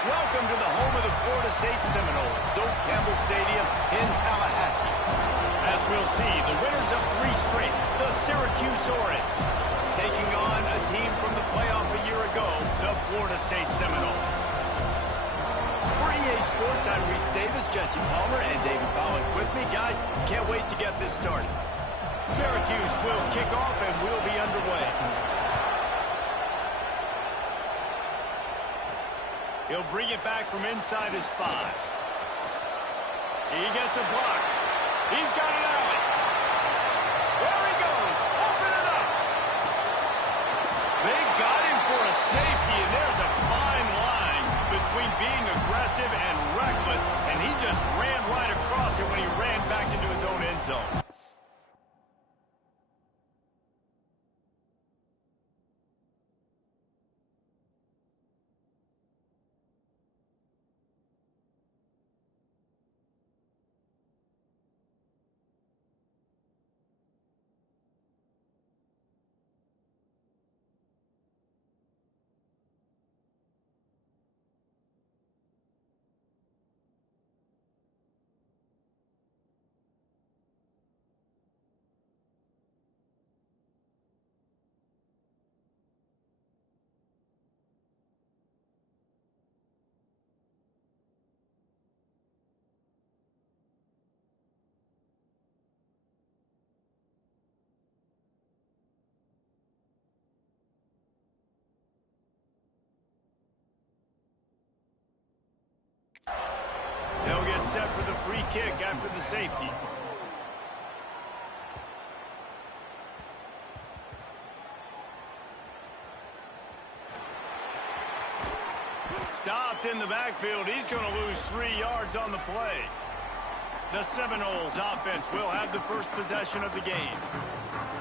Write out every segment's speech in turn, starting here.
Welcome to the home of the Florida State Seminoles, Doak Campbell Stadium in Tallahassee. As we'll see, the winners of 3 straight, the Syracuse Orange, taking on a team from the playoff a year ago, the Florida State Seminoles. For EA Sports, I'm Reese Davis, Jesse Palmer, and David Pollack with me. Guys, can't wait to get this started. Syracuse will kick off and we'll be underway. He'll bring it back from inside his 5. He gets a block. He's got it out. There he goes. Open it up. They got him for a safety, and there's a fine line between being aggressive and reckless, and he just ran right across it when he ran back into his own end zone. They'll get set for the free kick after the safety. Stopped in the backfield. He's going to lose 3 yards on the play. The Seminoles offense will have the first possession of the game.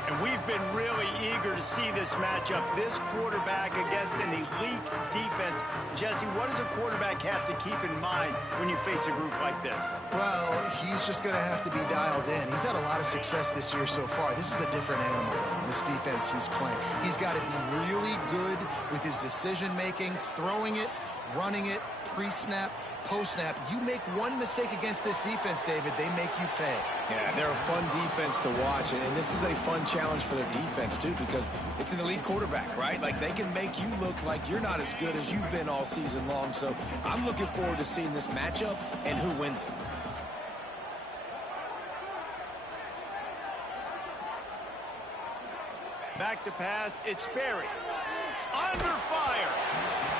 And we've been really eager to see this matchup. This quarterback against an elite defense. Jesse, what does a quarterback have to keep in mind when you face a group like this? Well, he's just going to have to be dialed in. He's had a lot of success this year so far. This is a different animal, though, this defense he's playing. He's got to be really good with his decision-making, throwing it, running it, pre-snap, post-snap. You make one mistake against this defense, David, they make you pay. Yeah, they're a fun defense to watch, and this is a fun challenge for their defense, too, because it's an elite quarterback, right? Like, they can make you look like you're not as good as you've been all season long, so I'm looking forward to seeing this matchup and who wins it. Back to pass, it's Sperry. Under fire.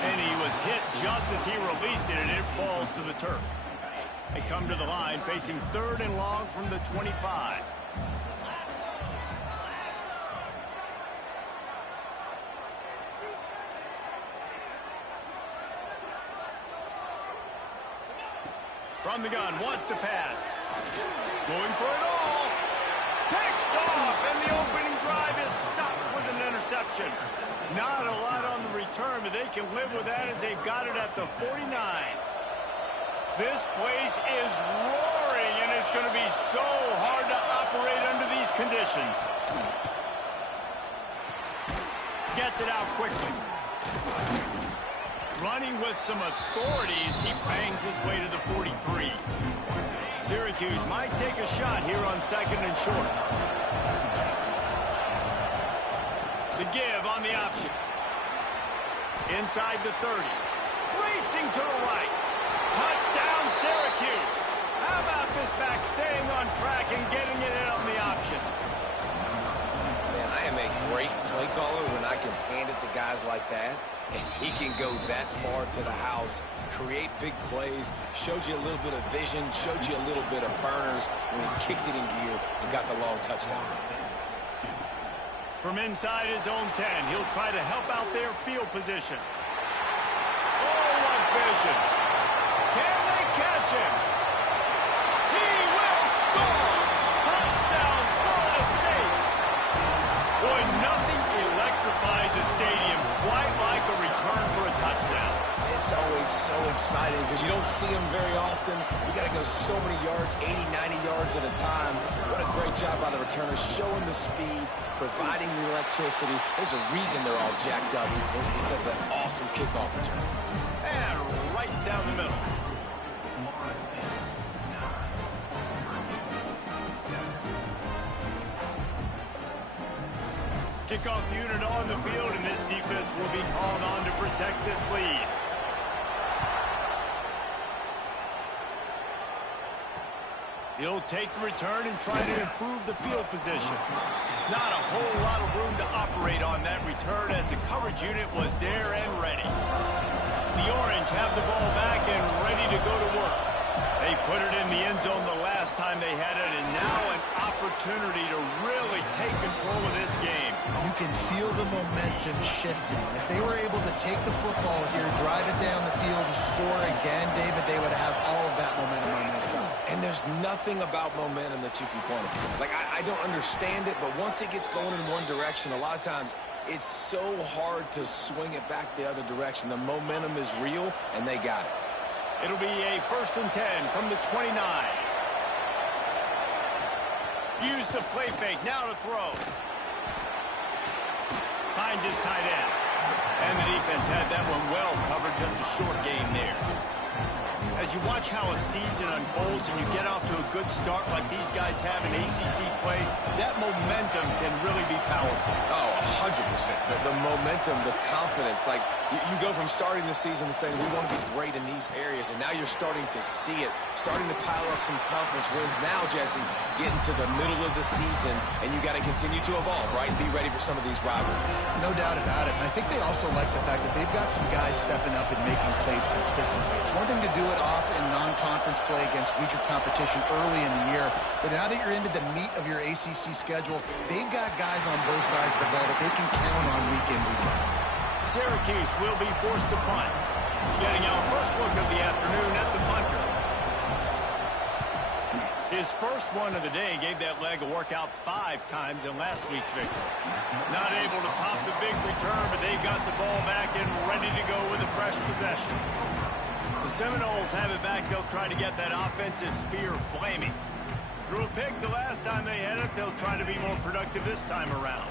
And he was hit just as he released it, and it falls to the turf. They come to the line, facing 3rd and long from the 25. From the gun, wants to pass. Going for it all. Picked off, and the opening drive is stopped with an interception. Not a lot on the return, but they can live with that as they've got it at the 49. This place is roaring, and it's going to be so hard to operate under these conditions. Gets it out quickly. Running with some authority as he bangs his way to the 43. Syracuse might take a shot here on 2nd and short. The give on the option. Inside the 30. Racing to the right. Touchdown, Syracuse. How about this back staying on track and getting it in on the option? Man, I am a great play caller when I can hand it to guys like that, and he can go that far to the house, create big plays, showed you a little bit of vision, showed you a little bit of burners when he kicked it in gear and got the long touchdown. From inside his own 10, he'll try to help out their field position. Oh, what vision. Can they catch him? He will score! Touchdown, Florida State! Boy, nothing electrifies a stadium quite like a return for a touchdown. It's It's always so exciting because you don't see them very often. You got to go so many yards, 80, 90 yards at a time. What a great job by the returners, showing the speed, providing the electricity. There's a reason they're all jacked up. It's because of that awesome kickoff return. And right down the middle. Kickoff unit on the field, and this defense will be called on to protect this lead. He'll take the return and try to improve the field position. Not a whole lot of room to operate on that return as the coverage unit was there and ready. The Orange have the ball back and ready to go to work. They put it in the end zone the last time they had it, and now an opportunity to really take control of this game. You can feel the momentum shifting. If they were able to take the football here, drive it down the field, and score again, David, they would have all of that momentum on their side. And there's nothing about momentum that you can quantify. Like, I don't understand it, but once it gets going in one direction, a lot of times it's so hard to swing it back the other direction. The momentum is real, and they got it. It'll be a 1st and 10 from the 29. Use the play fake, now to throw. Finds his tight end. And the defense had that one well covered, just a short game there. As you watch how a season unfolds and you get off to a good start like these guys have in ACC play, that momentum can really be powerful. Oh, 100%. The momentum, the confidence. Like, you go from starting the season and saying, we want to be great in these areas, and now you're starting to see it, starting to pile up some conference wins. Now, Jesse, getting to the middle of the season, and you got to continue to evolve, right? Be ready for some of these rivalries. No doubt about it. And I think they also like the fact that they've got some guys stepping up and making plays consistently. It's one thing to do it off in non-conference play against weaker competition early in the year, but now that you're into the meat of your ACC schedule, they've got guys on both sides of the ball that they can count on week in, week out. Syracuse will be forced to punt. Getting our first look of the afternoon at the punter. His first one of the day gave that leg a workout 5 times in last week's victory. Not able to pop the big return, but they've got the ball back and ready to go with a fresh possession. The Seminoles have it back. They'll try to get that offensive spear flaming. Threw a pick the last time they had it. They'll try to be more productive this time around.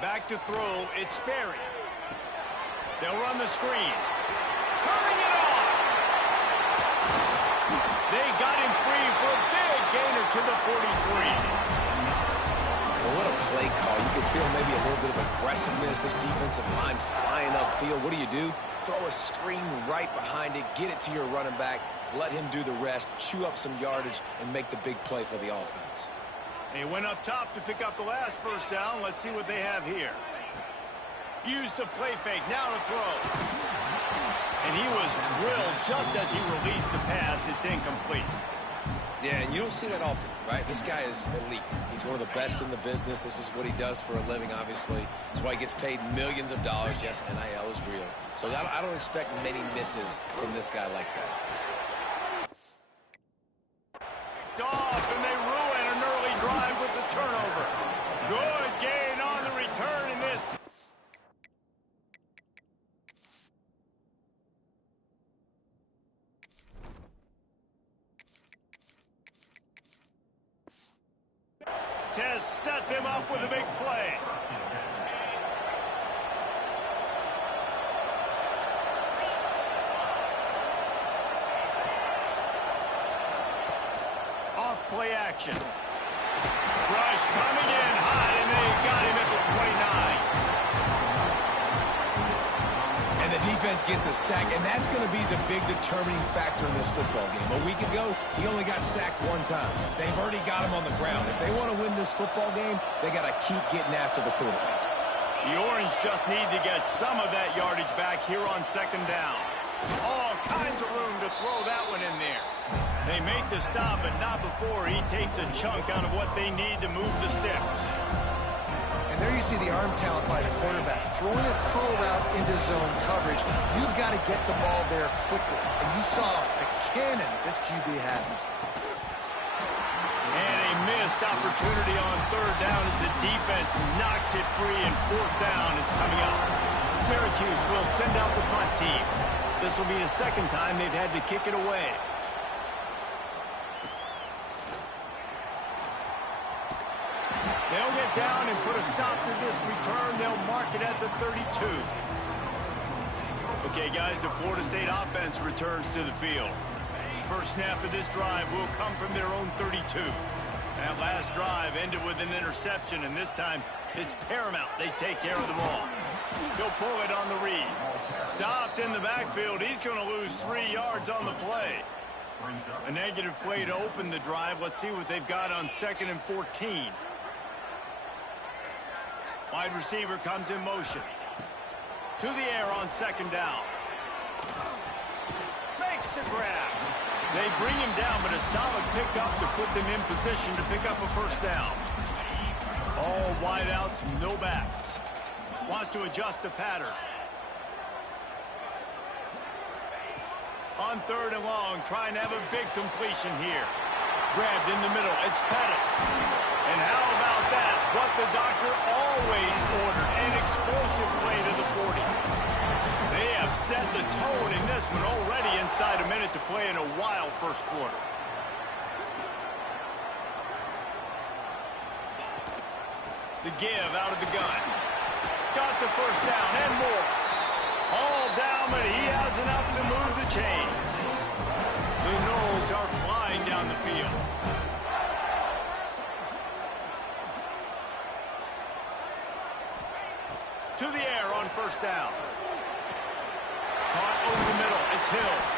Back to throw. It's Sperry. They'll run the screen. Turning it on. They got him free for a big gainer to the 43. What a play call. You can feel maybe a little bit of aggressiveness. This defensive line flying upfield. What do? Throw a screen right behind it. Get it to your running back. Let him do the rest. Chew up some yardage and make the big play for the offense. He went up top to pick up the last first down. Let's see what they have here. Use the play fake. Now to throw. And he was drilled just as he released the pass. It's incomplete. Yeah, and you don't see that often, right? This guy is elite. He's one of the best in the business. This is what he does for a living, obviously. That's why he gets paid millions of dollars. Yes, NIL is real. So I don't expect many misses from this guy like that. Off, and they ruin an early drive with the turnover. Good gain on the return in this. Has set them up with a big play. Off play action. Rush coming in hot, and they got him at the 29. And the defense gets a sack, and that's going to be the big determining factor in this football game. A week ago, he only got sacked 1 time. They've already got him on the ground. If they want to win this football game, they got to keep getting after the quarterback. The Orange just need to get some of that yardage back here on 2nd down. All kinds of room to throw that one in there. They make the stop, but not before he takes a chunk out of what they need to move the sticks. And there you see the arm talent by the quarterback. Throwing a curl route into zone coverage, you've got to get the ball there quickly. And you saw the cannon this QB has. And a miss missed opportunity on third down as the defense knocks it free, and fourth down is coming up. Syracuse will send out the punt team. This will be the second time they've had to kick it away. They'll get down and put a stop to this return. They'll mark it at the 32. Okay, guys, the Florida State offense returns to the field. First snap of this drive will come from their own 32. That last drive ended with an interception, and this time it's paramount they take care of the ball. He'll pull it on the read. Stopped in the backfield. He's going to lose 3 yards on the play. A negative play to open the drive. Let's see what they've got on 2nd and 14. Wide receiver comes in motion. To the air on 2nd down. Makes the grab. They bring him down, but a solid pickup to put them in position to pick up a first down. All wideouts, no backs. Wants to adjust the pattern. On 3rd and long, trying to have a big completion here. Grabbed in the middle. It's Pettis. And how about that? What the doctor always ordered. An explosive play to the 40. They have set the tone in this one already inside a minute to play in a wild first quarter. The give out of the gun. Got the first down and more. All down, but he has enough to move the chains. The Noles are flying down the field. To the air on first down. Caught over the middle. It's Hills.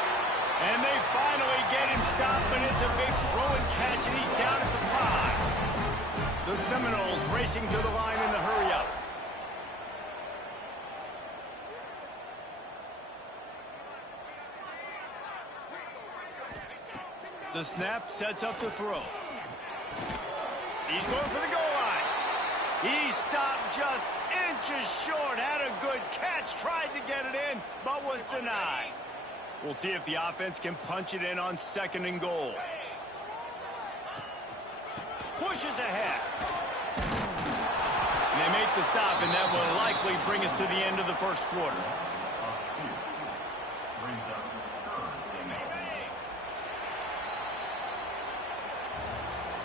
And they finally get him stopped, but it's a big throw and catch, and he's down at the 5. The Seminoles racing to the line in the hurry-up. The snap sets up the throw. He's going for the goal line. He stopped just inches short. Had a good catch. Tried to get it in, but was denied. We'll see if the offense can punch it in on 2nd and goal. Pushes ahead. And they make the stop, and that will likely bring us to the end of the first quarter.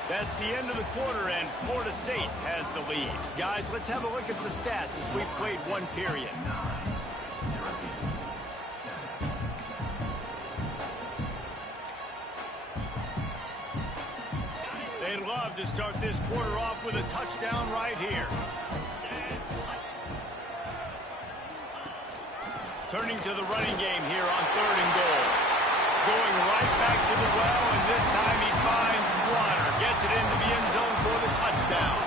That's the end of the quarter, and Florida State has the lead. Guys, let's have a look at the stats as we've played one period. They'd love to start this quarter off with a touchdown right here. Turning to the running game here on 3rd and goal. Going right back to the well, and this time he finds Water. Gets it into the end zone for the touchdown.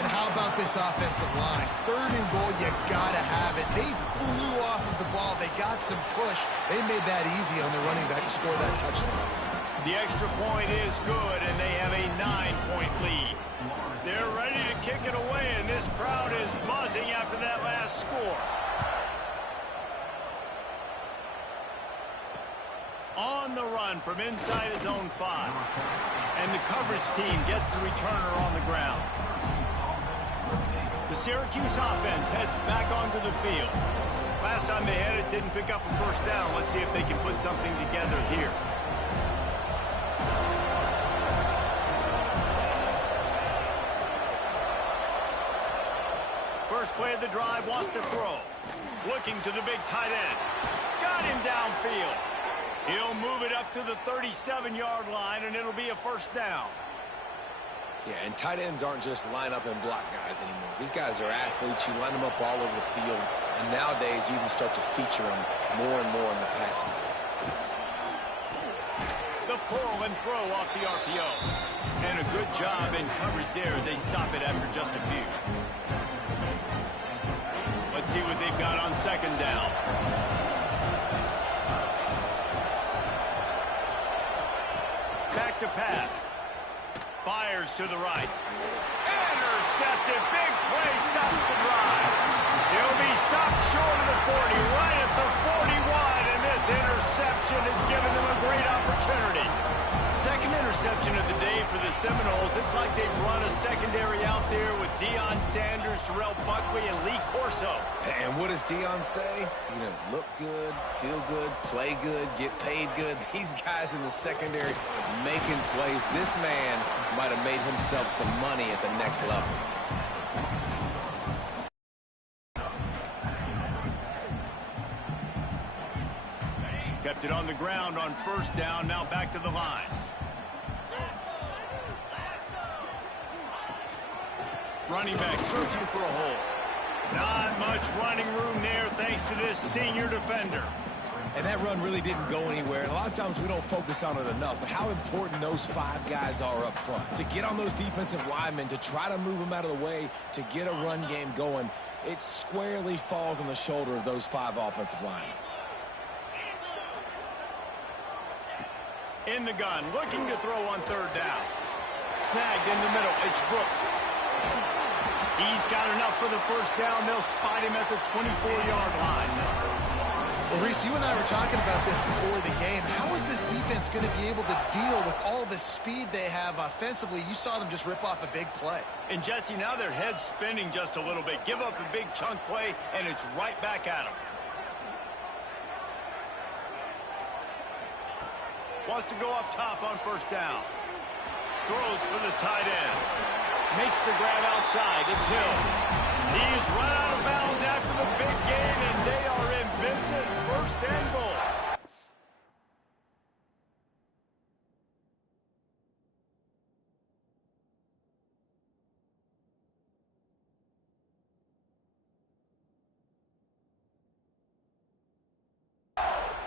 And how about this offensive line? 3rd and goal, you gotta have it. They flew off of the ball. They got some push. They made that easy on the running back to score that touchdown. The extra point is good, and they have a 9-point lead. They're ready to kick it away, and this crowd is buzzing after that last score. On the run from inside his own 5. And the coverage team gets the returner on the ground. The Syracuse offense heads back onto the field. Last time they had it, didn't pick up a first down. Let's see if they can put something together here. First play of the drive, wants to throw. Looking to the big tight end. Got him downfield. He'll move it up to the 37-yard line, and it'll be a first down. Yeah, and tight ends aren't just line up and block guys anymore. These guys are athletes. You line them up all over the field, and nowadays you even start to feature them more and more in the passing game. The pull and throw off the RPO. And a good job in coverage there as they stop it after just a few. Let's see what they've got on 2nd down. Back to pass. Fires to the right. Intercepted. Big play stops the drive. He'll be stopped short of the 40, right at the 41, and this interception has given them a great opportunity. Second interception of the day for the Seminoles. It's like they've run a secondary out there with Deion Sanders, Terrell Buckley, and Lee Corso. And what does Deion say? You know, look good, feel good, play good, get paid good. These guys in the secondary making plays. This man might have made himself some money at the next level. Kept it on the ground on first down. Now back to the line. Running back searching for a hole. Not much running room there thanks to this senior defender. And that run really didn't go anywhere. And a lot of times we don't focus on it enough. But how important those 5 guys are up front. To get on those defensive linemen, to try to move them out of the way, to get a run game going, it squarely falls on the shoulder of those 5 offensive linemen. In the gun, looking to throw on third down. Snagged in the middle, it's Brooks. He's got enough for the first down. They'll spot him at the 24-yard line. Well, Reese, you and I were talking about this before the game. How is this defense going to be able to deal with all the speed they have offensively? You saw them just rip off a big play. And, Jesse, now their head's spinning just a little bit. Give up a big chunk play, and it's right back at them. Wants to go up top on first down. Throws for the tight end. Makes the grab outside. It's Hills. He's run out of bounds after the big gain, and they are in business. First and goal.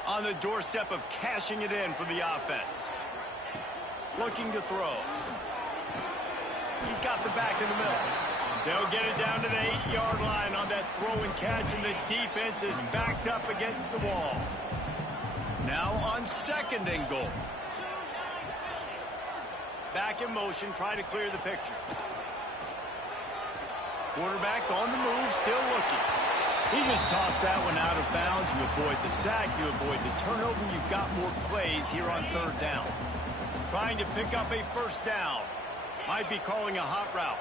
On the doorstep of cashing it in for the offense. Looking to throw. He's got the back in the middle. They'll get it down to the 8-yard line on that throw and catch, and the defense is backed up against the wall. Now on second and goal. Back in motion, try to clear the picture. Quarterback on the move, still looking. He just tossed that one out of bounds. You avoid the sack, you avoid the turnover. You've got more plays here on third down. Trying to pick up a first down. Might be calling a hot route.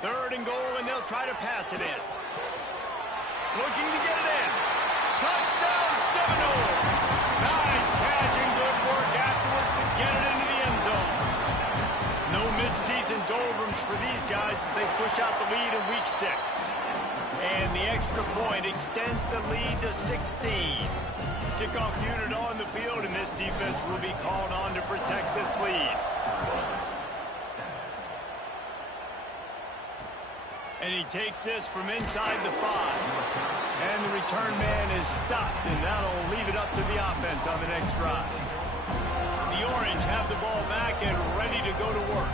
Third and goal, and they'll try to pass it in. Looking to get it in. Touchdown, Seminoles! Nice catch and good work afterwards to get it into the end zone. No midseason doldrums for these guys as they push out the lead in week 6. And the extra point extends the lead to 16. Kickoff unit on the field, and this defense will be called on to protect this lead. And he takes this from inside the 5. And the return man is stopped, and that'll leave it up to the offense on the next drive. The Orange have the ball back and ready to go to work.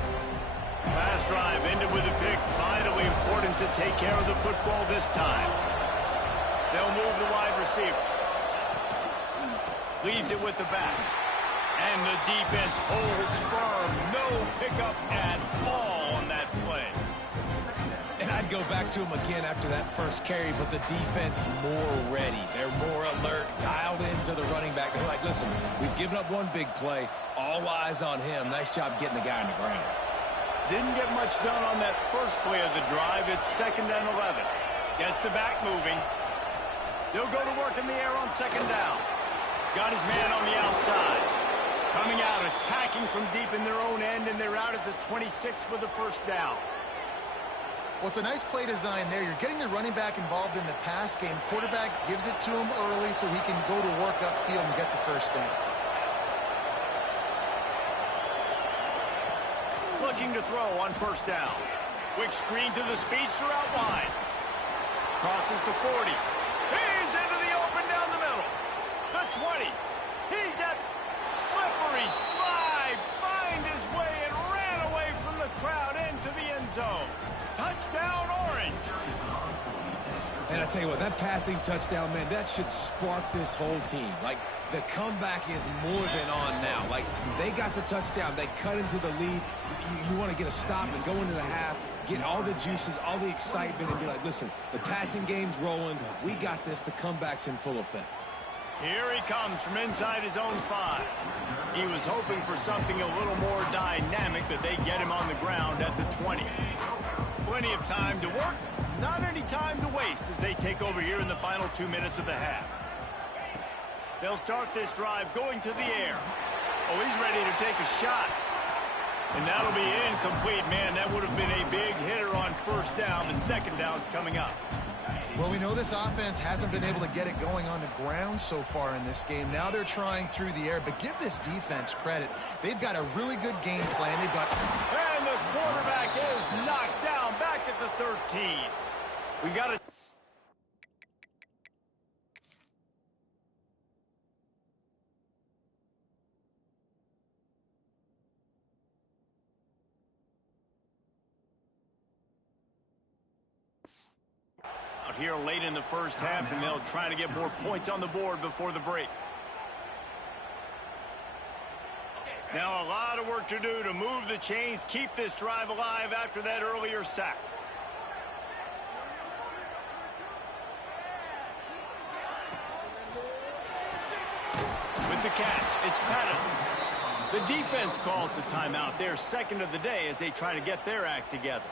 Last drive ended with a pick. Vitally important to take care of the football this time. They'll move the wide receiver. Leaves it with the back. And the defense holds firm. No pickup at all on that play. And I'd go back to him again after that first carry, but the defense more ready. They're more alert, dialed into the running back. They're like, listen, we've given up one big play. All eyes on him. Nice job getting the guy on the ground. Didn't get much done on that first play of the drive. It's 2nd and 11. Gets the back moving. They'll go to work in the air on 2nd down. Got his man on the outside. Coming out, attacking from deep in their own end, and they're out at the 26 with the first down. Well, it's a nice play design there. You're getting the running back involved in the pass game. Quarterback gives it to him early so he can go to work upfield and get the first down. Looking to throw on first down. Quick screen to the speedster out wide. Crosses the 40. He's into the open down the middle. The 20. He's at slippery slide. Find his way and ran away from the crowd into the end zone. Touchdown, Orange. And I tell you what, that passing touchdown, man, that should spark this whole team. Like, the comeback is more than on now. Like, they got the touchdown. They cut into the lead. You want to get a stop and go into the half, get all the juices, all the excitement, and be like, listen, the passing game's rolling. We got this. The comeback's in full effect. Here he comes from inside his own 5. He was hoping for something a little more dynamic, but they get him on the ground at the 20. Plenty of time to work, not any time to waste as they take over here in the final 2 minutes of the half. They'll start this drive going to the air. Oh, he's ready to take a shot. And that'll be incomplete. Man, that would have been a big hitter on first down, and second down's coming up. Well, we know this offense hasn't been able to get it going on the ground so far in this game. Now they're trying through the air, but give this defense credit. They've got a really good game plan. They've got... And the quarterback is knocked down back at the 13. We got to... here late in the first half, and they'll try to get more points on the board before the break. Now a lot of work to do to move the chains, keep this drive alive after that earlier sack. With the catch, it's Pettis. The defense calls the timeout. Their second of the day as they try to get their act together.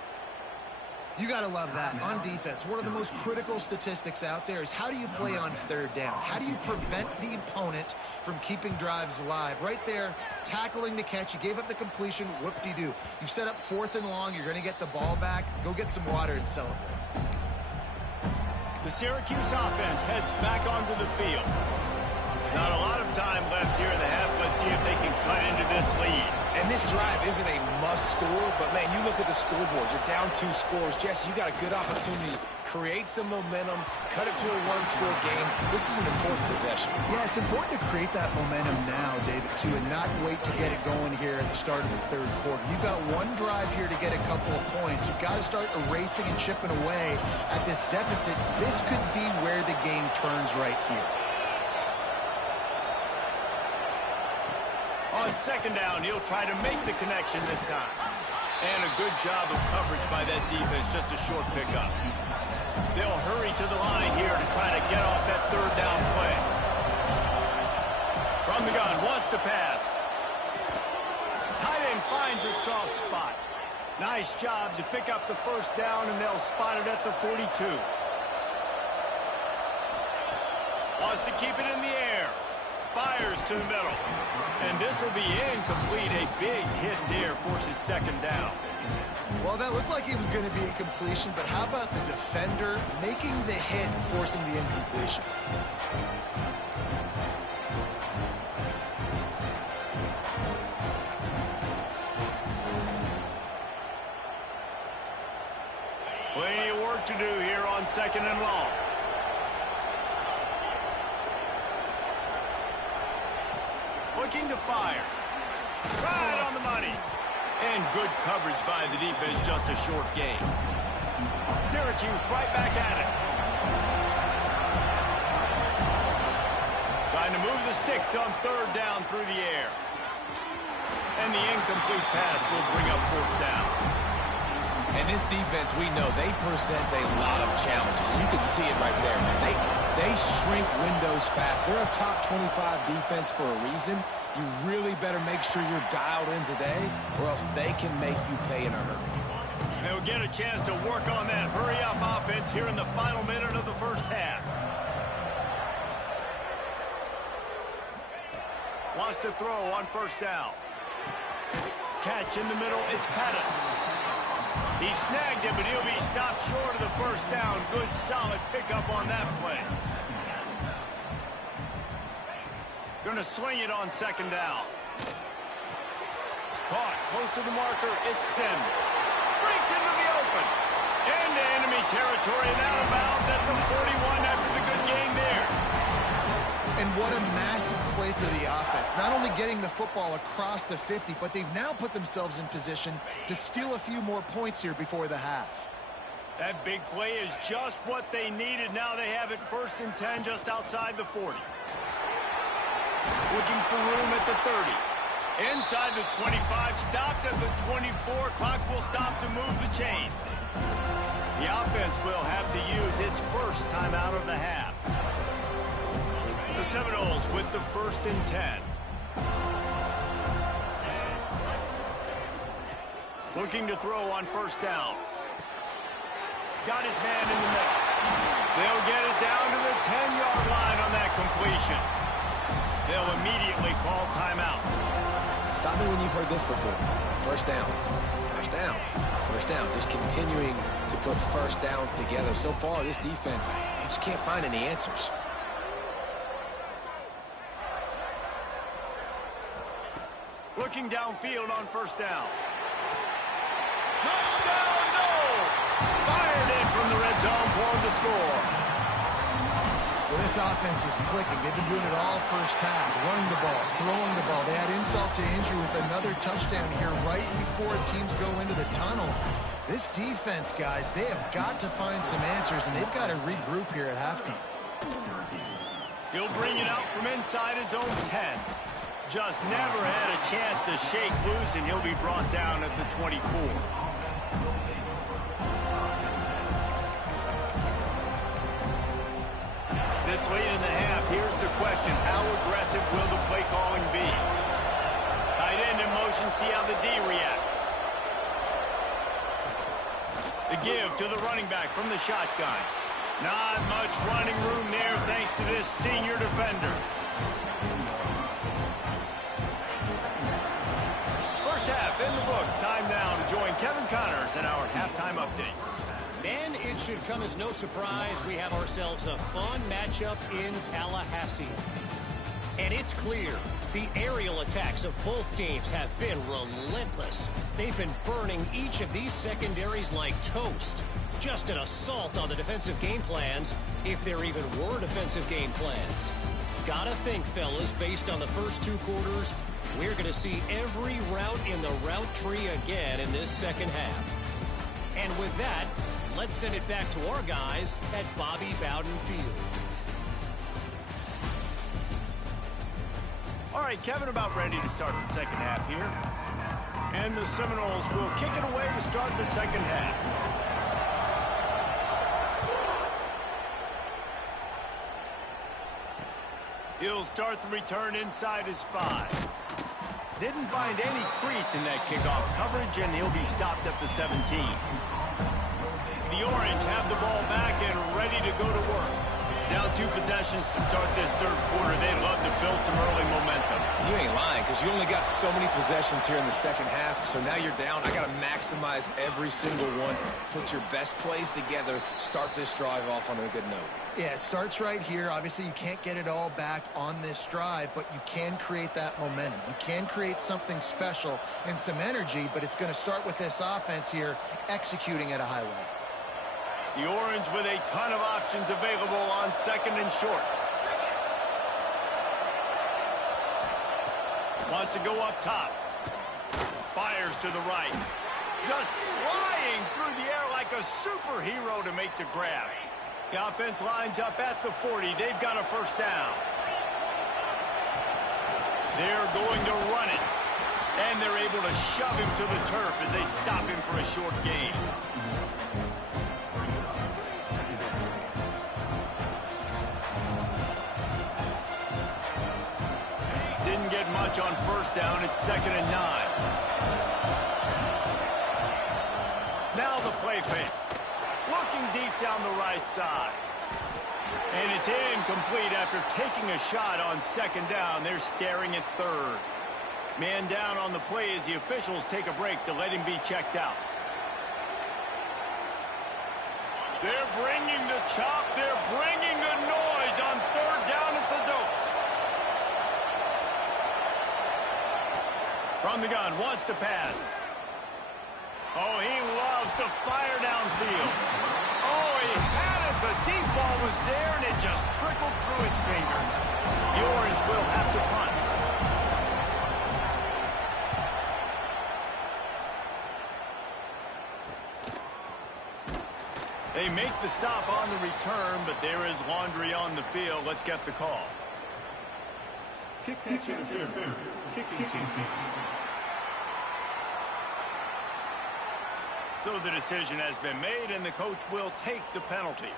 You got to love that. On defense, one of the most critical statistics out there is how do you play on third down? How do you prevent the opponent from keeping drives alive? Right there, tackling the catch. You gave up the completion. Whoop-de-doo. You set up 4th and long. You're going to get the ball back. Go get some water and celebrate. The Syracuse offense heads back onto the field. Not a lot of time left here in the half. Let's see if they can cut into this lead. And this drive isn't a must score, but, man, you look at the scoreboard. You're down 2 scores. Jesse, you got a good opportunity to create some momentum, cut it to a 1-score game. This is an important possession. Yeah, it's important to create that momentum now, David, too, and not wait to get it going here at the start of the third quarter. You've got one drive here to get a couple of points. You've got to start erasing and chipping away at this deficit. This could be where the game turns right here. On second down, he'll try to make the connection this time. And a good job of coverage by that defense, just a short pickup. They'll hurry to the line here to try to get off that third down play. From the gun, wants to pass. Tight end finds a soft spot. Nice job to pick up the first down, and they'll spot it at the 42. Wants to keep it in the air. Fires to the middle. And this will be incomplete. A big hit there forces second down. Well, that looked like it was going to be a completion, but how about the defender making the hit and forcing the incompletion? Plenty of work to do here on second and long. Looking to fire. Right on the money. And good coverage by the defense, just a short gain. Syracuse right back at it. Trying to move the sticks on third down through the air. And the incomplete pass will bring up fourth down. And this defense, we know, they present a lot of challenges. And you can see it right there, man. They shrink windows fast. They're a top 25 defense for a reason. You really better make sure you're dialed in today, or else they can make you pay in a hurry. They'll get a chance to work on that hurry-up offense here in the final minute of the first half. Wants to throw on first down. Catch in the middle, it's Pettis. He snagged it, but he'll be stopped short of the first down. Good, solid pickup on that play. Going to swing it on second down. Caught close to the marker. It's Sims. Breaks into the open. Into enemy territory and out of bounds at the 41 after the good gain there. And what a massive play for the offense. Not only getting the football across the 50, but they've now put themselves in position to steal a few more points here before the half. That big play is just what they needed. Now they have it 1st and 10 just outside the 40. Looking for room at the 30. Inside the 25, stopped at the 24. Clock will stop to move the chains. The offense will have to use its first timeout of the half. The Seminoles with the 1st and 10. Looking to throw on 1st down. Got his man in the middle. They'll get it down to the 10-yard line on that completion. They'll immediately call timeout. Stop me when you've heard this before. 1st down. 1st down. 1st down. Just continuing to put 1st downs together. So far, this defense just can't find any answers. Looking downfield on 1st down. Touchdown, no! Fired in from the red zone for him to score. Well, this offense is clicking. They've been doing it all first half. Running the ball, throwing the ball. They had insult to injury with another touchdown here right before teams go into the tunnel. This defense, guys, they have got to find some answers, and they've got to regroup here at halftime. He'll bring it out from inside his own 10. Just never had a chance to shake loose, and he'll be brought down at the 24. This late in the half, here's the question. How aggressive will the play calling be? Tight end in motion, see how the D reacts. The give to the running back from the shotgun. Not much running room there thanks to this senior defender. First half in the books. Time now to join Kevin Connors in our halftime update. And it should come as no surprise we have ourselves a fun matchup in Tallahassee. And it's clear the aerial attacks of both teams have been relentless. They've been burning each of these secondaries like toast. Just an assault on the defensive game plans, if there even were defensive game plans. Gotta think, fellas, based on the first 2 quarters, we're going to see every route in the route tree again in this second half. And with that, let's send it back to our guys at Bobby Bowden Field. All right, Kevin, about ready to start the second half here. And the Seminoles will kick it away to start the second half. He'll start the return inside his 5. Didn't find any crease in that kickoff coverage, and he'll be stopped at the 17. The Orange have the ball back and ready to go to work. Down 2 possessions to start this third quarter. They'd love to build some early momentum. You ain't lying, because you only got so many possessions here in the second half, so now you're down. I got to maximize every single one. Put your best plays together. Start this drive off on a good note. Yeah, it starts right here. Obviously, you can't get it all back on this drive, but you can create that momentum. You can create something special and some energy, but it's going to start with this offense here executing at a high level. The Orange with a ton of options available on 2nd and short. Wants to go up top. Fires to the right. Just flying through the air like a superhero to make the grab. The offense lines up at the 40. They've got a 1st down. They're going to run it. And they're able to shove him to the turf as they stop him for a short gain. Didn't get much on 1st down. It's 2nd and 9. Now the play fake. Looking deep down the right side. And it's incomplete after taking a shot on 2nd down. They're staring at 3rd. Man down on the play as the officials take a break to let him be checked out. They're bringing the chop. They're bringing the noise on 3rd down at the dope. From the gun, wants to pass. Oh, he loves to fire downfield. Oh, he had it. The deep ball was there, and it just trickled through his fingers. The Orange will have to punt. They make the stop on the return, but there is laundry on the field. Let's get the call. Kicking team. So the decision has been made, and the coach will take the penalty.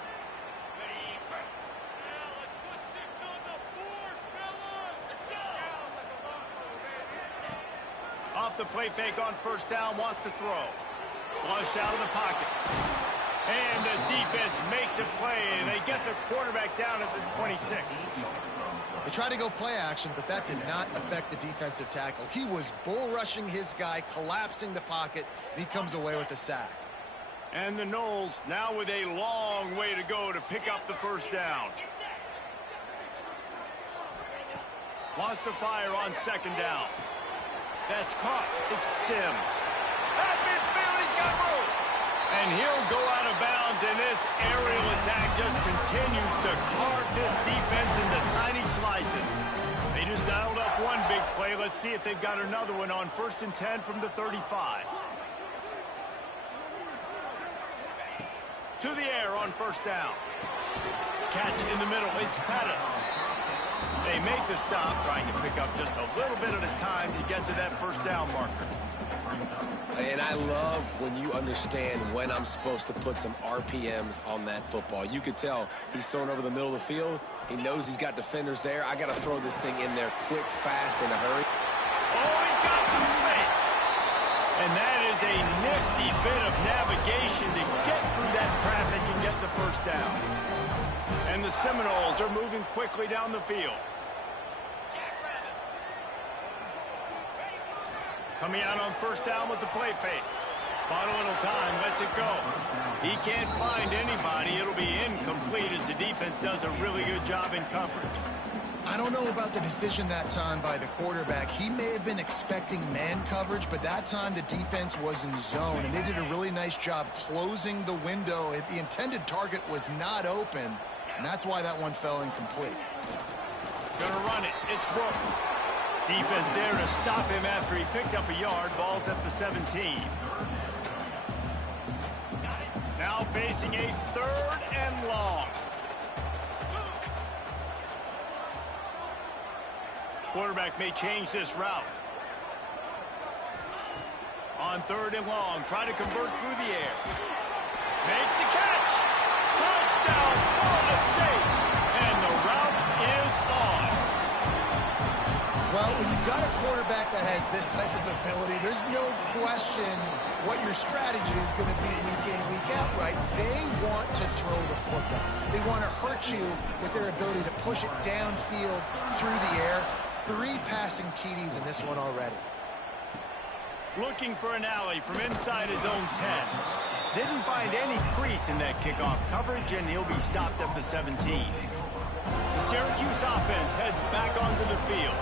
Off the play fake on first down, wants to throw. Flushed out of the pocket. And the defense makes a play, and they get the quarterback down at the 26. They tried to go play action, but that did not affect the defensive tackle. He was bull rushing his guy, collapsing the pocket, and he comes away with a sack. And the Noles now with a long way to go to pick up the first down. Wants to fire on second down. That's caught. It's Sims. At midfield, he's got room. And he'll go out of bounds, and this aerial attack just continues to carve this defense into tiny slices. They just dialed up one big play. Let's see if they've got another one on 1st and 10 from the 35. To the air on first down. Catch in the middle. It's Pettis. They make the stop, trying to pick up just a little bit at a time to get to that first down marker. And I love when you understand when I'm supposed to put some RPMs on that football. You could tell he's throwing over the middle of the field. He knows he's got defenders there. I got to throw this thing in there quick, fast, in a hurry. Oh, he's got some space. And that is a nifty bit of navigation to get through that traffic and get the first down. And the Seminoles are moving quickly down the field. Coming out on first down with the play fake. Bought a little time, lets it go. He can't find anybody. It'll be incomplete as the defense does a really good job in coverage. I don't know about the decision that time by the quarterback. He may have been expecting man coverage, but that time the defense was in zone, and they did a really nice job closing the window. The intended target was not open, and that's why that one fell incomplete. Gonna run it. It's Brooks. Defense there to stop him after he picked up a yard. Ball's at the 17. Now facing a 3rd and long. Quarterback may change this route. On 3rd and long, try to convert through the air. Makes the catch. Touchdown, Florida State. And the route is on. Well, when you've got a quarterback that has this type of ability, there's no question what your strategy is going to be week in, week out, right? They want to throw the football. They want to hurt you with their ability to push it downfield through the air. 3 passing TDs in this one already. Looking for an alley from inside his own 10. Didn't find any crease in that kickoff coverage, and he'll be stopped at the 17. The Syracuse offense heads back onto the field.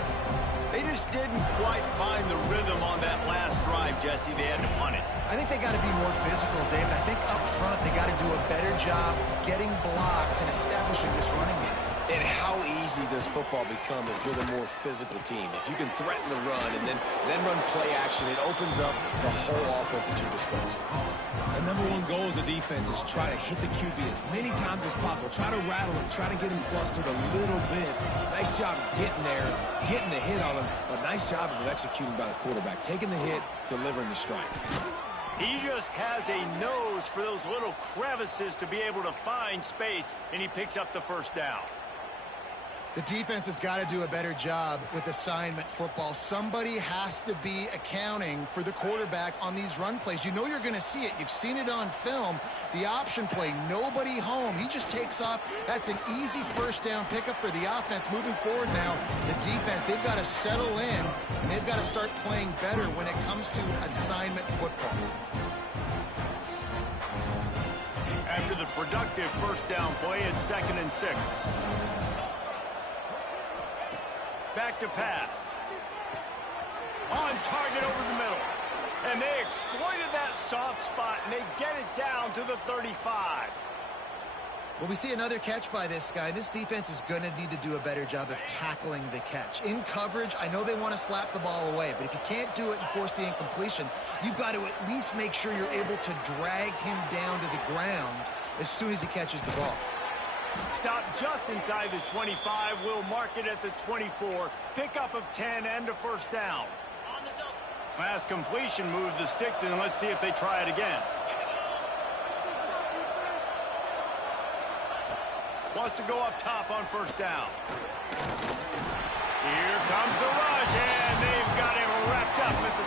They just didn't quite find the rhythm on that last drive, Jesse. They had to punt it. I think they got to be more physical, David. I think up front they got to do a better job getting blocks and establishing this running game. And how easy does football become if you're the more physical team? If you can threaten the run and then run play action, it opens up the whole offense at your disposal. The number one goal as a defense is try to hit the QB as many times as possible. Try to rattle him. Try to get him flustered a little bit. Nice job getting there, getting the hit on him, but nice job of executing by the quarterback. Taking the hit, delivering the strike. He just has a nose for those little crevices to be able to find space, and he picks up the first down. The defense has got to do a better job with assignment football. Somebody has to be accounting for the quarterback on these run plays. You know you're going to see it. You've seen it on film. The option play, nobody home. He just takes off. That's an easy first down pickup for the offense. Moving forward now, the defense, they've got to settle in, and they've got to start playing better when it comes to assignment football. After the productive first down play, it's 2nd and 6. Back to pass. On target over the middle. And they exploited that soft spot, and they get it down to the 35. Well, we see another catch by this guy. This defense is going to need to do a better job of tackling the catch. In coverage, I know they want to slap the ball away, but if you can't do it and force the incompletion, you've got to at least make sure you're able to drag him down to the ground as soon as he catches the ball. Stop just inside the 25. We'll mark it at the 24. Pickup of 10 and a first down. Last completion moved the sticks, and let's see if they try it again. Wants to go up top on first down. Here comes the rush, and they've got him wrapped up at the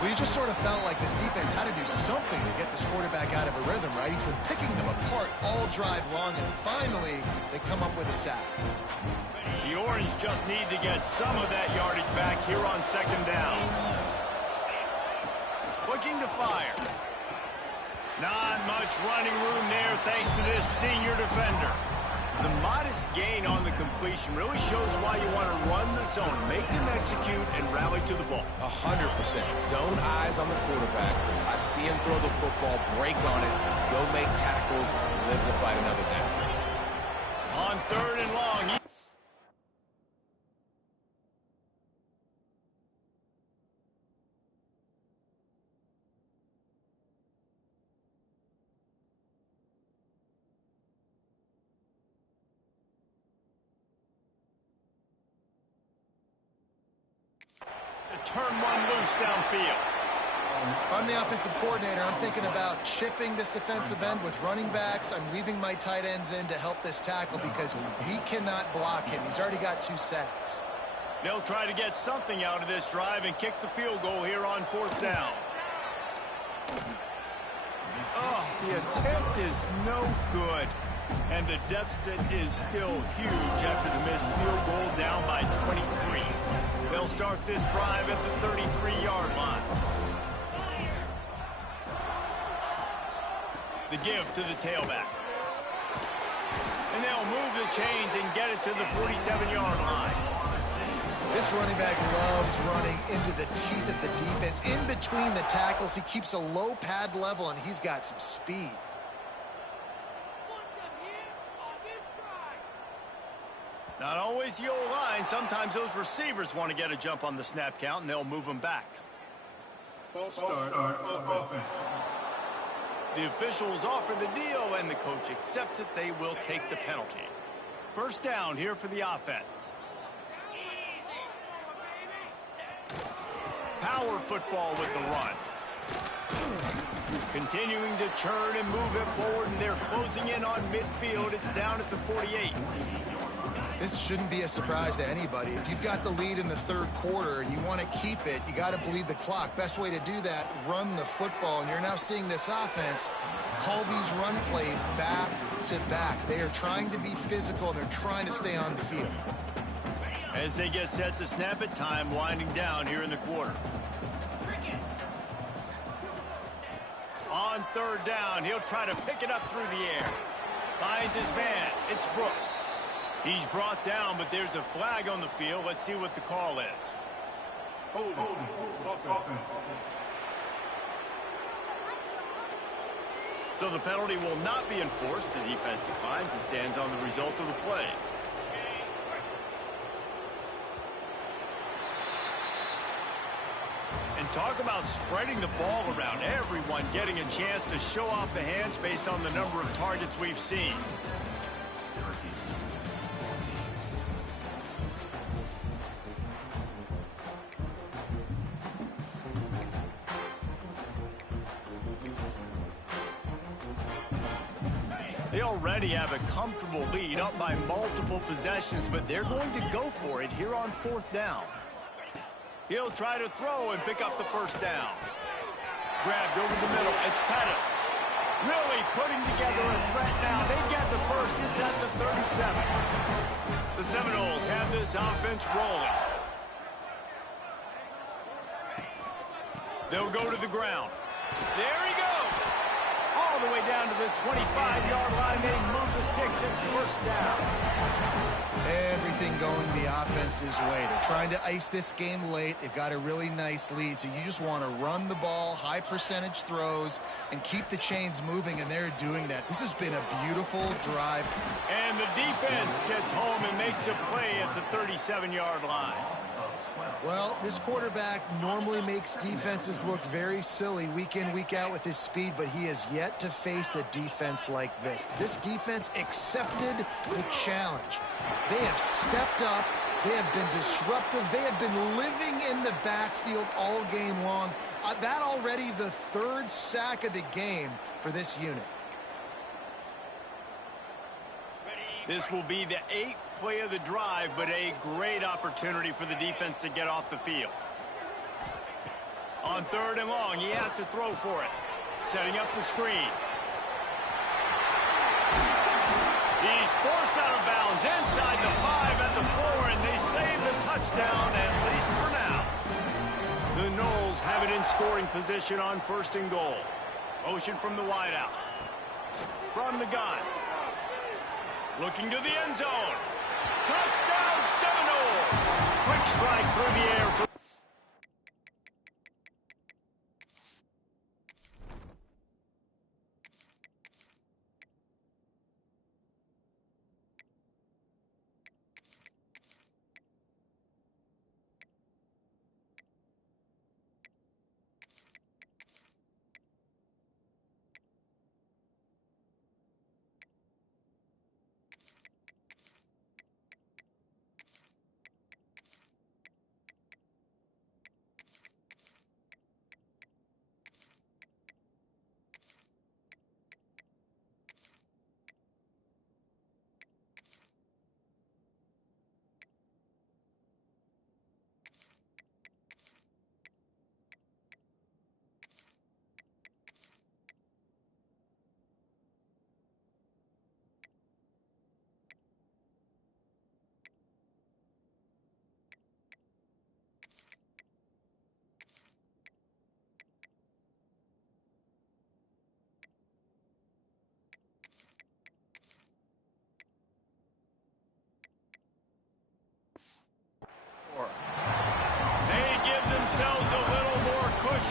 Well, you just sort of felt like this defense had to do something to get this quarterback out of a rhythm, right? He's been picking them apart all drive long, and finally they come up with a sack. The Orange just need to get some of that yardage back here on second down. Looking to fire. Not much running room there thanks to this senior defender. The modest gain on the completion really shows why you want to run the zone, make them execute, and rally to the ball. 100%. Zone eyes on the quarterback. I see him throw the football, break on it, go make tackles, live to fight another down. On third and long. Turn one loose downfield. If I'm the offensive coordinator, I'm thinking about chipping this defensive end with running backs. I'm leaving my tight ends in to help this tackle because we cannot block him. He's already got 2 sacks. They'll try to get something out of this drive and kick the field goal here on 4th down. Oh, the attempt is no good. And the deficit is still huge after the missed field goal, down by 23. They'll start this drive at the 33-yard line. The give to the tailback. And they'll move the chains and get it to the 47-yard line. This running back loves running into the teeth of the defense. In between the tackles, he keeps a low pad level, and he's got some speed. Not always the O-line. Sometimes those receivers want to get a jump on the snap count, and they'll move them back. False start offense. The officials offer the deal, and the coach accepts it. They will take the penalty. First down here for the offense. Power football with the run. Continuing to churn and move it forward, and they're closing in on midfield. It's down at the 48. This shouldn't be a surprise to anybody. If you've got the lead in the 3rd quarter and you want to keep it, you got to bleed the clock. Best way to do that, run the football. And you're now seeing this offense call these run plays back to back. They are trying to be physical, and they're trying to stay on the field. As they get set to snap it, time winding down here in the quarter. On 3rd down, he'll try to pick it up through the air. Finds his man. It's Brooks. He's brought down, but there's a flag on the field. Let's see what the call is. Hold. So the penalty will not be enforced. The defense declines and stands on the result of the play. And talk about spreading the ball around. Everyone getting a chance to show off the hands based on the number of targets we've seen. They already have a comfortable lead, up by multiple possessions, but they're going to go for it here on 4th down. He'll try to throw and pick up the first down. Grabbed over the middle. It's Pettis. Really putting together a threat now. They get the first. It's at the 37. The Seminoles have this offense rolling. They'll go to the ground. There he goes. All the way down to the 25-yard line. They move the sticks. It's first down. Everything going the offense's way. They're trying to ice this game late. They've got a really nice lead, so you just want to run the ball, high percentage throws, and keep the chains moving, and they're doing that. This has been a beautiful drive. And the defense gets home and makes a play at the 37-yard line. Well, this quarterback normally makes defenses look very silly week in, week out with his speed, but he has yet to face a defense like this. This defense accepted the challenge. They have stepped up. They have been disruptive. They have been living in the backfield all game long. That already the 3rd sack of the game for this unit. This will be the 8th play of the drive, but a great opportunity for the defense to get off the field. On 3rd and long, he has to throw for it. Setting up the screen. He's forced out of bounds inside the 5 at the 4, and they save the touchdown, at least for now. The Noles have it in scoring position on 1st and goal. Motion from the wideout. From the gun. Looking to the end zone. Touchdown Seminoles! Quick strike through the air for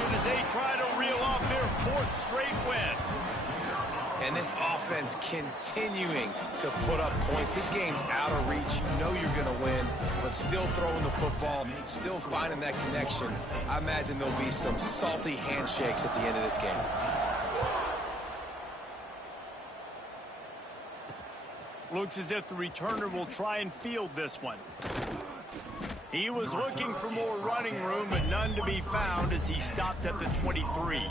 as they try to reel off their 4th straight win. And this offense continuing to put up points. This game's out of reach. You know you're going to win, but still throwing the football, still finding that connection. I imagine there'll be some salty handshakes at the end of this game. Looks as if the returner will try and field this one. He was looking for more running room, but none to be found as he stopped at the 23.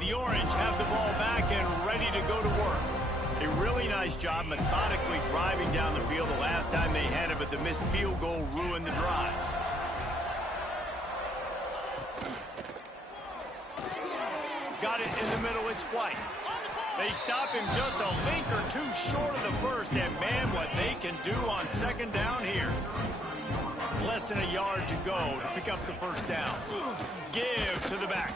The Orange have the ball back and ready to go to work. A really nice job methodically driving down the field the last time they had it, but the missed field goal ruined the drive. Got it in the middle, it's White. They stop him just a link or two short of the first, and man, what they can do on 2nd down here. Less than a yard to go to pick up the 1st down. Give to the back.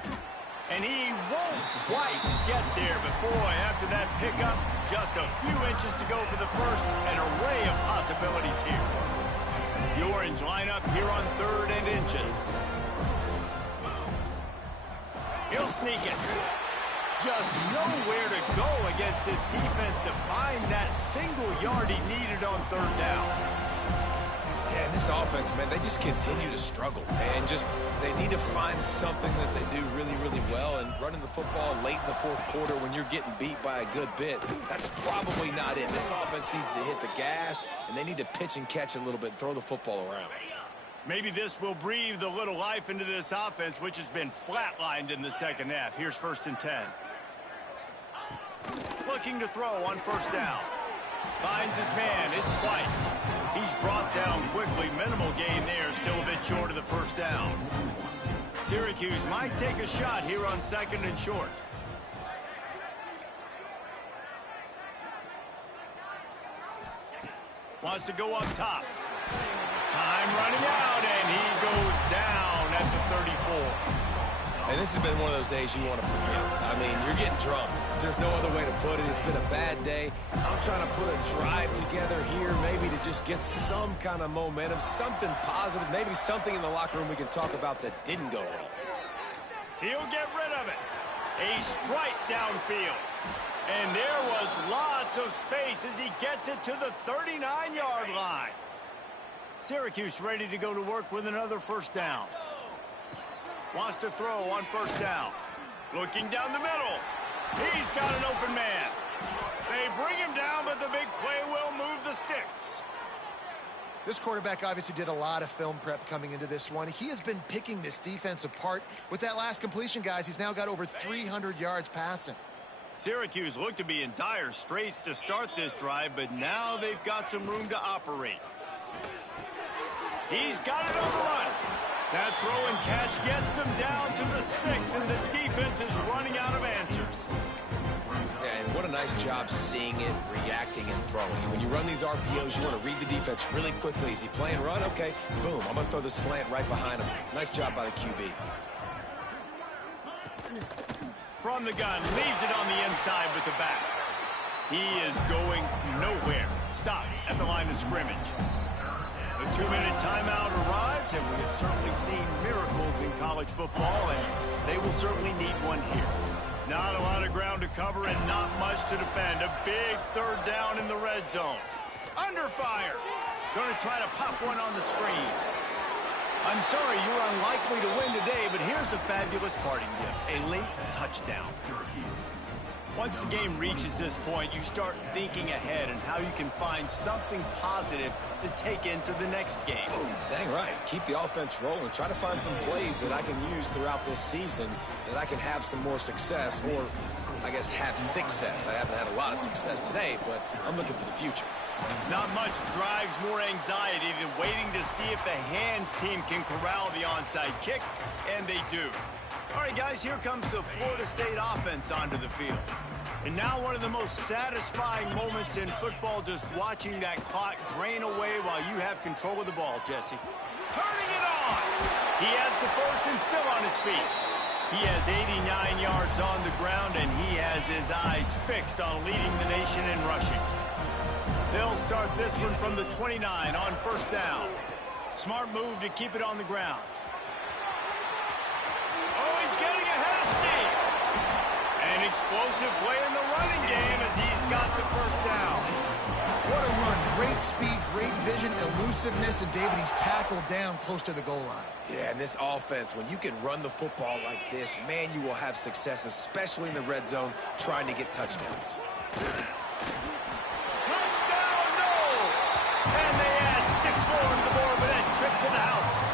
And he won't quite get there, but boy, after that pickup, just a few inches to go for the first. An array of possibilities here. The Orange line up here on 3rd and inches. He'll sneak it. Just nowhere to go against this defense to find that single yard he needed on 3rd down. Yeah, and this offense, man, they just continue to struggle. And they need to find something that they do really, really well. And running the football late in the 4th quarter when you're getting beat by a good bit, that's probably not it. This offense needs to hit the gas, and they need to pitch and catch a little bit and throw the football around. Maybe this will breathe a little life into this offense, which has been flatlined in the 2nd half. Here's 1st and 10. Looking to throw on 1st down. Finds his man. It's White. He's brought down quickly. Minimal gain there. Still a bit short of the 1st down. Syracuse might take a shot here on 2nd and short. Wants to go up top. Time running out, and he goes down at the 34. And this has been one of those days you want to forget. I mean, you're getting drunk. There's no other way to put it. It's been a bad day. I'm trying to put a drive together here, maybe to just get some kind of momentum, something positive, maybe something in the locker room we can talk about that didn't go wrong. He'll get rid of it. A strike downfield. And there was lots of space as he gets it to the 39-yard line. Syracuse ready to go to work with another 1st down. Wants to throw on 1st down. Looking down the middle. He's got an open man. They bring him down, but the big play will move the sticks. This quarterback obviously did a lot of film prep coming into this one. He has been picking this defense apart. With that last completion, guys, he's now got over 300 yards passing. Syracuse looked to be in dire straits to start this drive, but now they've got some room to operate. He's got it on the run. That throw and catch gets them down to the 6, and the defense is running out of answers. Yeah, and what a nice job seeing it, reacting, and throwing. When you run these RPOs, you want to read the defense really quickly. Is he playing run? Okay, boom, I'm going to throw the slant right behind him. Nice job by the QB. From the gun, leaves it on the inside with the back. He is going nowhere. Stop at the line of scrimmage. The 2-minute timeout arrives, and we have certainly seen miracles in college football, and they will certainly need one here. Not a lot of ground to cover and not much to defend. A big third down in the red zone. Under fire. Going to try to pop one on the screen. I'm sorry you're unlikely to win today, but here's a fabulous parting gift. A late touchdown. Once the game reaches this point, you start thinking ahead and how you can find something positive to take into the next game. Dang right. Keep the offense rolling. Try to find some plays that I can use throughout this season that I can have some more success, or I guess have success. I haven't had a lot of success today, but I'm looking for the future. Not much drives more anxiety than waiting to see if the hands team can corral the onside kick, and they do. All right, guys, here comes the Florida State offense onto the field. And now one of the most satisfying moments in football, just watching that clock drain away while you have control of the ball, Jesse. Turning it on! He has the first and still on his feet. He has 89 yards on the ground, and he has his eyes fixed on leading the nation in rushing. They'll start this one from the 29 on first down. Smart move to keep it on the ground. Oh, he's getting ahead of steam. An explosive play in the running game as he's got the first down. What a run. Great speed, great vision, elusiveness, and David, he's tackled down close to the goal line. Yeah, and this offense, when you can run the football like this, man, you will have success, especially in the red zone, trying to get touchdowns. Touchdown, no! And they add 6 more to the board with that trip to the house.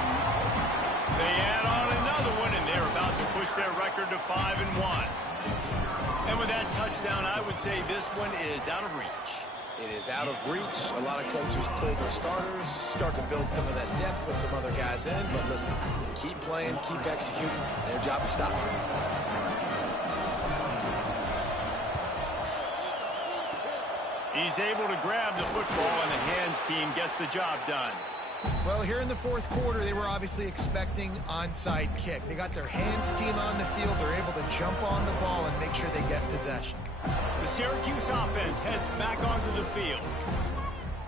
They add on another one, and they're about to push their record to 5-1. And with that touchdown, I would say this one is out of reach. It is out of reach. A lot of coaches pull their starters, start to build some of that depth, put some other guys in. But listen, keep playing, keep executing. Their job is stop. He's able to grab the football, and the hands team gets the job done. Well, here in the fourth quarter, they were obviously expecting onside kick. They got their hands team on the field. They're able to jump on the ball and make sure they get possession. The Syracuse offense heads back onto the field.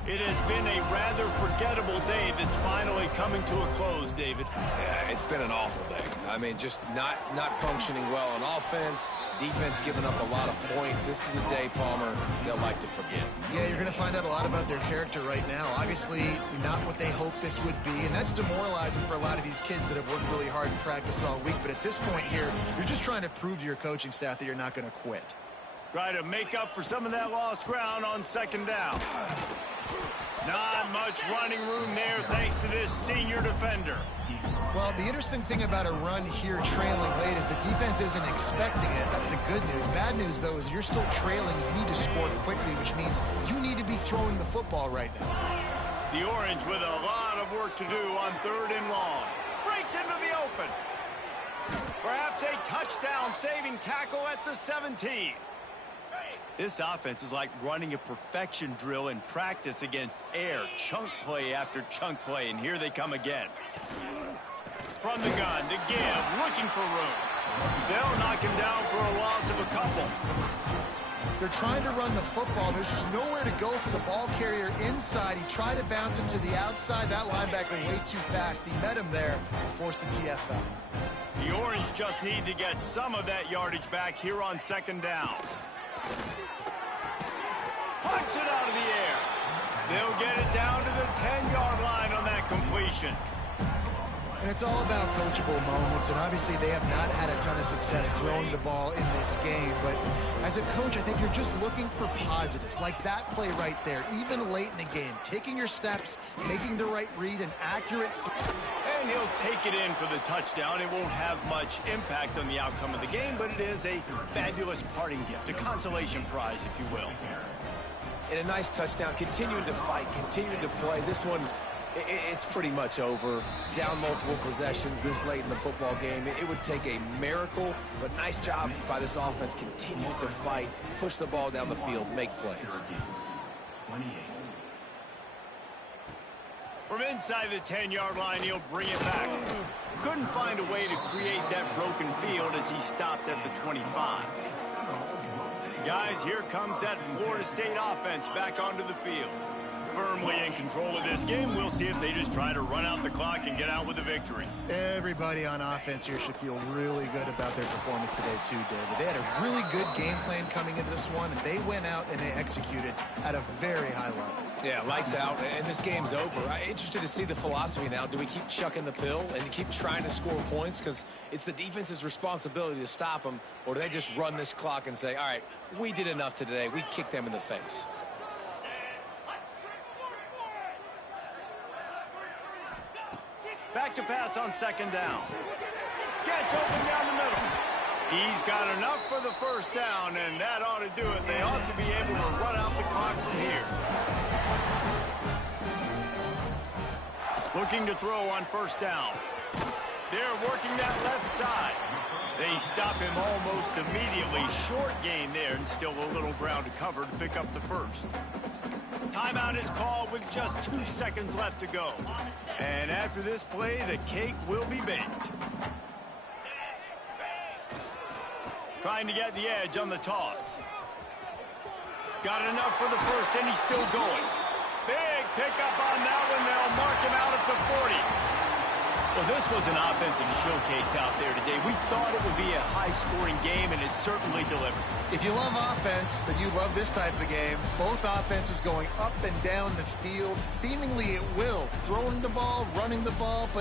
It has been a rather forgettable day that's finally coming to a close, David. Yeah, it's been an awful day. I mean, just not functioning well on offense, defense giving up a lot of points. This is a day, Palmer, they'll like to forget. Yeah, you're going to find out a lot about their character right now. Obviously, not what they hoped this would be, and that's demoralizing for a lot of these kids that have worked really hard in practice all week. But at this point here, you're just trying to prove to your coaching staff that you're not going to quit. Try to make up for some of that lost ground on second down. Not much running room there thanks to this senior defender. Well, the interesting thing about a run here trailing late is the defense isn't expecting it. That's the good news. Bad news, though, is you're still trailing. You need to score quickly, which means you need to be throwing the football right now. The Orange with a lot of work to do on 3rd and long. Breaks into the open. Perhaps a touchdown-saving tackle at the 17. This offense is like running a perfection drill in practice against air. Chunk play after chunk play, and here they come again. From the gun to give, looking for room. They'll knock him down for a loss of a couple. They're trying to run the football. There's just nowhere to go for the ball carrier inside. He tried to bounce it to the outside. That linebacker way too fast. He met him there and forced the TFL. The Orange just need to get some of that yardage back here on 2nd down. Punch it out of the air. They'll get it down to the 10-yard line on that completion. And it's all about coachable moments, and obviously they have not had a ton of success throwing the ball in this game. But as a coach, I think you're just looking for positives, like that play right there, even late in the game. Taking your steps, making the right read, and accurate. And he'll take it in for the touchdown. It won't have much impact on the outcome of the game, but it is a fabulous parting gift, a consolation prize, if you will. And a nice touchdown, continuing to fight, continuing to play. This one, It's pretty much over. Down multiple possessions this late in the football game. It would take a miracle, but nice job by this offense. Continue to fight, push the ball down the field, make plays. From inside the 10-yard line, he'll bring it back. Couldn't find a way to create that broken field as he stopped at the 25. Guys, here comes that Florida State offense back onto the field. Firmly in control of this game. We'll see if they just try to run out the clock and get out with a victory. Everybody on offense here should feel really good about their performance today too, David. They had a really good game plan coming into this one, and they went out and they executed at a very high level. Yeah, lights out, and this game's over. I'm interested to see the philosophy now. Do we keep chucking the pill and keep trying to score points because it's the defense's responsibility to stop them, or do they just run this clock and say, all right, we did enough today. We kicked them in the face. Back to pass on second down. Gets open down the middle. He's got enough for the first down, and that ought to do it. They ought to be able to run out the clock from here. Looking to throw on first down. They're working that left side. They stop him almost immediately. Short gain there, and still a little ground to cover to pick up the first. Timeout is called with just 2 seconds left to go. And after this play, the cake will be baked. Trying to get the edge on the toss. Got enough for the first, and he's still going. Big pickup on that one. They'll mark him out at the 40. Well, this was an offensive showcase out there today. We thought it would be a high-scoring game, and it certainly delivered. If you love offense, then you love this type of game. Both offenses going up and down the field, seemingly at will. Throwing the ball, running the ball, but